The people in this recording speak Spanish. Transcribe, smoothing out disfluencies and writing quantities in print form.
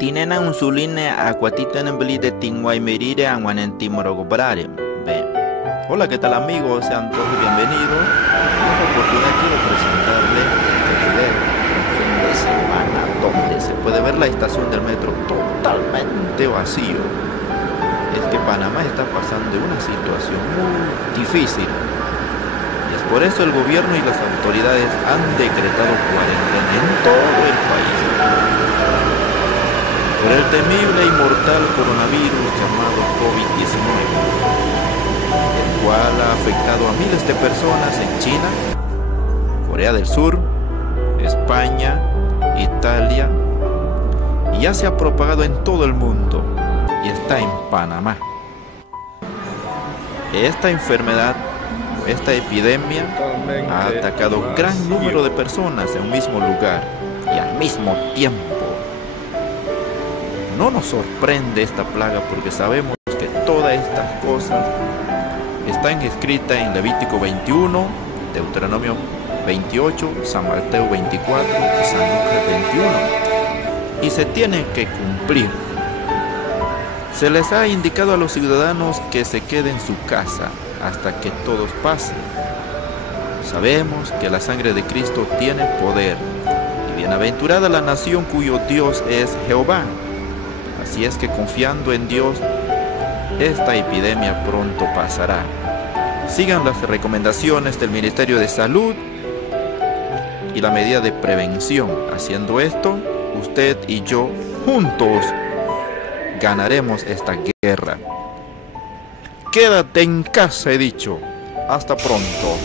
Tinena unsuline acuatiten beli de tinguaymerire anguanen timorogobrare. Hola, ¿qué tal amigos? Sean todos bienvenidos. En esta oportunidad quiero presentarles este video fin de semana donde se puede ver la estación del metro totalmente vacío. Es que Panamá está pasando una situación muy difícil. Y es por eso el gobierno y las autoridades han decretado cuarentena en todo el país. Por el temible y mortal coronavirus llamado COVID-19, el cual ha afectado a miles de personas en China, Corea del Sur, España, Italia, y ya se ha propagado en todo el mundo y está en Panamá. Esta enfermedad, esta epidemia, ha atacado gran número de personas en un mismo lugar y al mismo tiempo. No nos sorprende esta plaga porque sabemos que todas estas cosas están escritas en Levítico 21, Deuteronomio 28, San Mateo 24 y San Lucas 21, y se tienen que cumplir. Se les ha indicado a los ciudadanos que se queden en su casa hasta que todos pasen. Sabemos que la sangre de Cristo tiene poder, y bienaventurada la nación cuyo Dios es Jehová. Así es que confiando en Dios, esta epidemia pronto pasará. Sigan las recomendaciones del Ministerio de Salud y la medida de prevención. Haciendo esto, usted y yo juntos ganaremos esta guerra. Quédate en casa, he dicho. Hasta pronto.